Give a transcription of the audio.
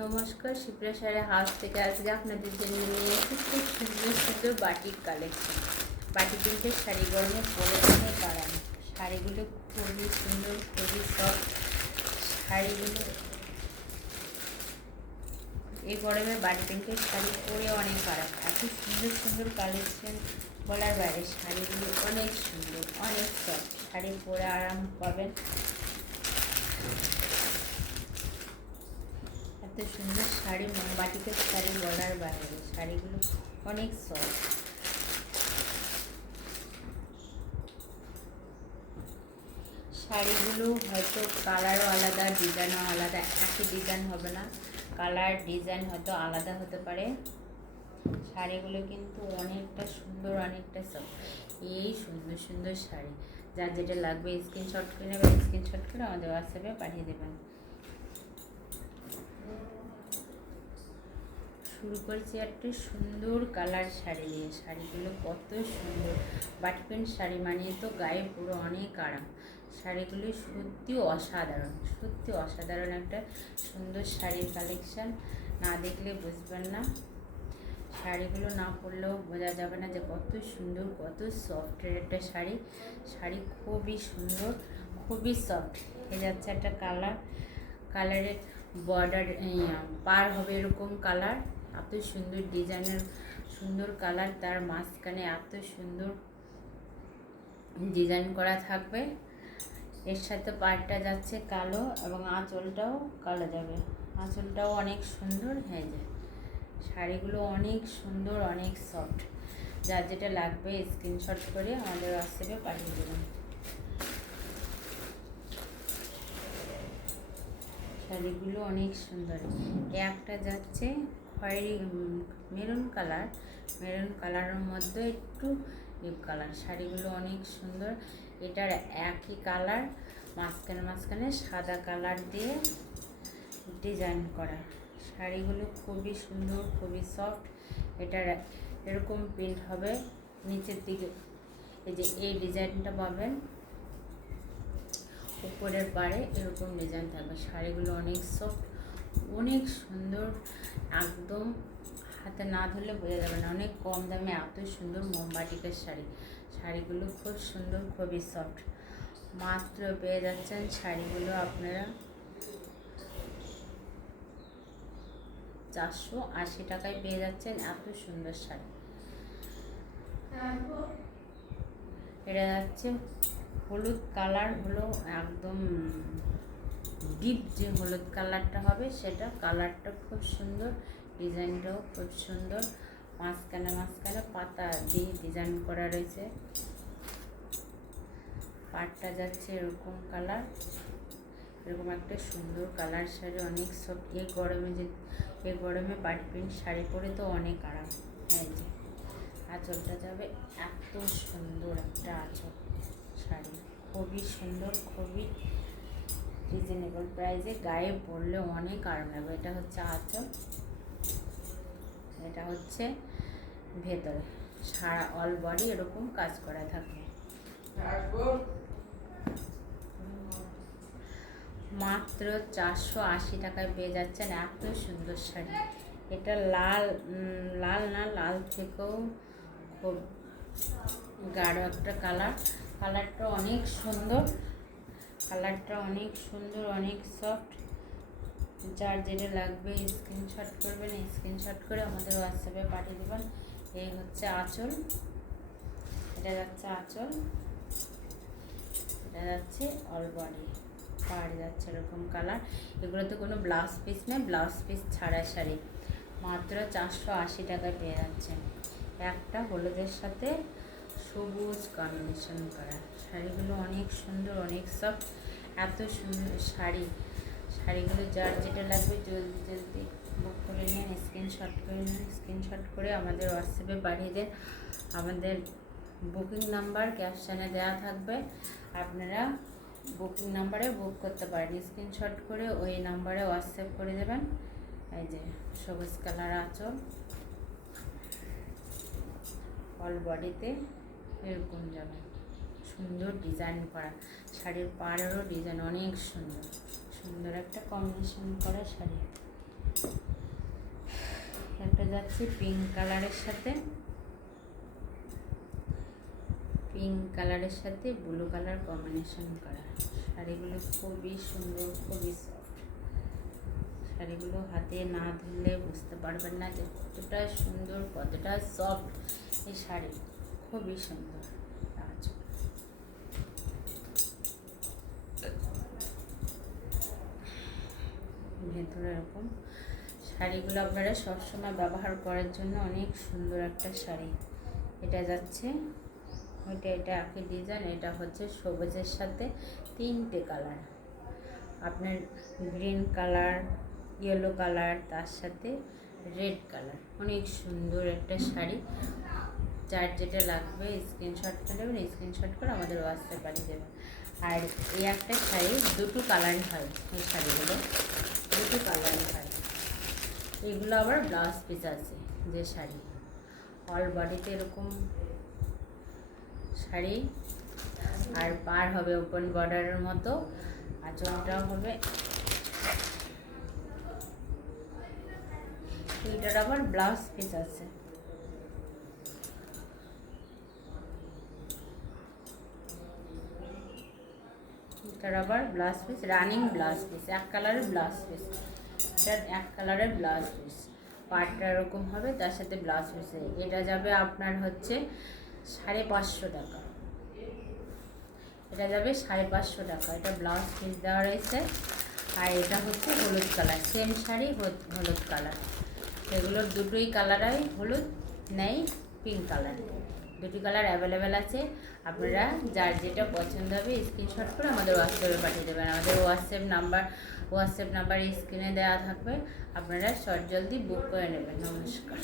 নমস্কার, শিপ্রা শাড়ি হাউস থেকে আজকে আপনাদের জন্য নিয়ে এসেছি খুব সুন্দর সুন্দর বাটিক কালেকশন। বাটিক প্রিন্টের শাড়ি গরমে পরে অনেক আরাম। শাড়িগুলো খুবই সুন্দর, খুবই সফট। শাড়িগুলো এই গরমে বাটিক প্রিন্টের শাড়ি পরে অনেক আরাম। এত সুন্দর সুন্দর কালেকশন বলার বাইরে। শাড়িগুলো অনেক সুন্দর, অনেক সফট। শাড়ি পরে আরাম পাবেন। এত সুন্দর শাড়ি, বাটিকের শাড়ি বলার বাইরে। শাড়িগুলো অনেক সফট। শাড়িগুলো হয়তো কালারও আলাদা, ডিজাইনও আলাদা, একই ডিজাইন হবে না, কালার ডিজাইন হয়তো আলাদা হতে পারে। শাড়িগুলো কিন্তু অনেকটা সুন্দর, অনেকটা সফট। এই সুন্দর সুন্দর শাড়ি, যার যেটা লাগবে স্ক্রিনশট করে নেবেন, স্ক্রিনশট করে আমাদের হোয়াটসঅ্যাপে পাঠিয়ে দেবেন। শুরু করেছি একটা সুন্দর কালার শাড়ি দিয়ে। শাড়িগুলো কত সুন্দর। বাটিক প্রিন্ট শাড়ি মানিয়ে তো গায়ে পুরো অনেক আরাম। শাড়িগুলি সত্যি অসাধারণ, সত্যি অসাধারণ একটা সুন্দর শাড়ির কালেকশান। না দেখলে বুঝবেন না। শাড়িগুলো না পরলেও বোঝা যাবে না যে কত সুন্দর, কত সফটের একটা শাড়ি। শাড়ি খুবই সুন্দর, খুবই সফট। এ যাচ্ছে একটা কালারের বর্ডার পার হবে এরকম কালার। এত সুন্দর ডিজাইনের সুন্দর কালার, তার মাঝখানে এত সুন্দর ডিজাইন করা থাকবে। এর সাথে পাড়টা যাচ্ছে কালো এবং আঁচলটাও কালো যাবে। আঁচলটাও অনেক সুন্দর। হ্যাঁ, যে শাড়িগুলো অনেক সুন্দর, অনেক সফট। যার যেটা লাগবে স্ক্রিনশট করে আমাদের হোয়াটসঅ্যাপে পাঠিয়ে দেবেন। শাড়িগুলো অনেক সুন্দর। একটা যাচ্ছে খয়েরি মেরুন কালার, মেরুন কালারের মধ্যে একটু ডিপ কালার। শাড়িগুলো অনেক সুন্দর। এটার একই কালার, মাঝখানে মাঝখানে সাদা কালার দিয়ে ডিজাইন করা। শাড়িগুলো খুবই সুন্দর, খুবই সফট। এটার এরকম প্রিন্ট হবে নিচের দিকে। এই যে এই ডিজাইনটা পাবেন, উপরের পাড়ে এরকম ডিজাইন থাকবে। শাড়িগুলো অনেক সফট, অনেক সুন্দর। একদম হাতে না ধরলে বোঝা যাবে না। অনেক কম দামে এত সুন্দর মোমবাটিকের শাড়ি। শাড়িগুলো খুব সুন্দর, খুবই সফট। মাত্র পেয়ে যাচ্ছেন শাড়িগুলো আপনারা 480 টাকায় পেয়ে যাচ্ছেন এত সুন্দর শাড়ি। এটা যাচ্ছে হলুদ কালার, হলো একদম ডিপ যে হলুদ কালারটা হবে সেটা। কালারটা খুব সুন্দর, ডিজাইনটাও খুব সুন্দর। মাঝখানে মাঝখানে পাতা দিয়ে ডিজাইন করা রয়েছে। পাটটা যাচ্ছে এরকম কালার, এরকম একটা সুন্দর কালার শাড়ি। অনেক সব এই গরমে বাটিক প্রিন্ট শাড়ি পরে তো অনেক আরাম। হ্যাঁ, যে আঁচলটা যাবে এত সুন্দর একটা আঁচল। শাড়ি খুবই সুন্দর, খুবই রিজনেবল প্রাইসে, গায়ে পরলে অনেক আরাম লাগবে। এটা হচ্ছে আঁচল, এটা হচ্ছে ভেতরে সারা অল বডি এরকম কাজ করা থাকে। মাত্র 480 টাকায় পেয়ে যাচ্ছেন এত সুন্দর শাড়ি। এটা লাল না, লাল থেকেও খুব গাঢ় একটা কালার। কালারটা অনেক সুন্দর, কালারটা অনেক সুন্দর, অনেক সফট। যার যেটা লাগবে স্ক্রিনশট করবেন, স্ক্রিনশট করে আমাদের হোয়াটসঅ্যাপে পাঠিয়ে দেবেন। এই হচ্ছে আঁচল, এটা যাচ্ছে আঁচল, এটা যাচ্ছে অল বডি, পাড় যাচ্ছে এরকম কালার। এগুলোতে কোনো ব্লাউজ পিস নেই, ব্লাউজ পিস ছাড়া শাড়ি। মাত্র 480 টাকায় পেয়ে যাচ্ছেন। একটা হলুদের সাথে সবুজ কম্বিনেশন করা। শাড়িগুলো অনেক সুন্দর, অনেক সফট। এত সুন্দর শাড়ি। শাড়িগুলো যার যেটা লাগবে জলদি জলদি বুক করে নিন, স্ক্রিনশট করে নিন, স্ক্রিনশট করে আমাদের হোয়াটসঅ্যাপে পাঠিয়ে দেন। আমাদের বুকিং নাম্বার ক্যাপশনে দেওয়া থাকবে, আপনারা বুকিং নাম্বারে বুক করতে পারেন। স্ক্রিনশট করে ওই নাম্বারে হোয়াটসঅ্যাপ করে দেবেন। এই যে সবুজ কালার আঁচল, অল বডিতে এরকম যাবে সুন্দর ডিজাইন করা। শাড়ির পাড়েরও ডিজাইন অনেক সুন্দর, সুন্দর একটা কম্বিনেশন করা শাড়ি। একটা যাচ্ছে পিঙ্ক কালারের সাথে, পিঙ্ক কালারের সাথে ব্লু কালার কম্বিনেশন করা। শাড়িগুলো খুবই সুন্দর, খুবই সফট। শাড়িগুলো হাতে না ধরলে বুঝতে পারবেন না যে কতটা সুন্দর, কতটা সফট এই শাড়ি। খুবই সুন্দর। ভেতরে এরকম শাড়িগুলো আপনারা সবসময় ব্যবহার করার জন্য অনেক সুন্দর একটা শাড়ি। এটা যাচ্ছে এটা একই ডিজাইন। এটা হচ্ছে সবুজের সাথে 3টে কালার, আপনার গ্রিন কালার, ইয়েলো কালার, তার সাথে রেড কালার। অনেক সুন্দর একটা শাড়ি। যার যেটা লাগবে স্ক্রিনশট করে নেবেন, স্ক্রিনশট করে আমাদের হোয়াটসঅ্যাপে পাঠিয়ে দেবেন। আর এই একটা শাড়ি দুটো কালারই হয়, এই শাড়িগুলো দুটো কালারই হয়। এগুলো আবার ব্লাউজ পিস আছে। যে শাড়ি অল বডিতে এরকম শাড়ি, আর পার হবে ওপেন বর্ডারের মতো, আঁচলটাও হবে। এইটার আবার ব্লাউজ পিস আছে। এটার আবার blouse piece, running blouse piece, এক কালারের ব্লাউজ পিস। এটার এক কালারের ব্লাউজ পিস, পাটটা এরকম হবে, তার সাথে ব্লাউজ পিস। এটা যাবে আপনার হচ্ছে 550 টাকা। এটা যাবে 550 টাকা। এটা ব্লাউজ পিস দেওয়া রয়েছে। আর এটা হচ্ছে হলুদ কালার, সেম শাড়ি হলুদ কালার। এগুলোর দুটোই কালারই হলুদ নেই, পিঙ্ক কালার, দুটি কালার অ্যাভেলেবেল আছে। আপনারা যার যেটা পছন্দ হবে স্ক্রিনশট করে আমাদের হোয়াটসঅ্যাপে পাঠিয়ে দেবেন। আমাদের হোয়াটসঅ্যাপ নাম্বার স্ক্রিনে দেওয়া থাকবে, আপনারা শর্ট জলদি বুক করে নেবেন। নমস্কার।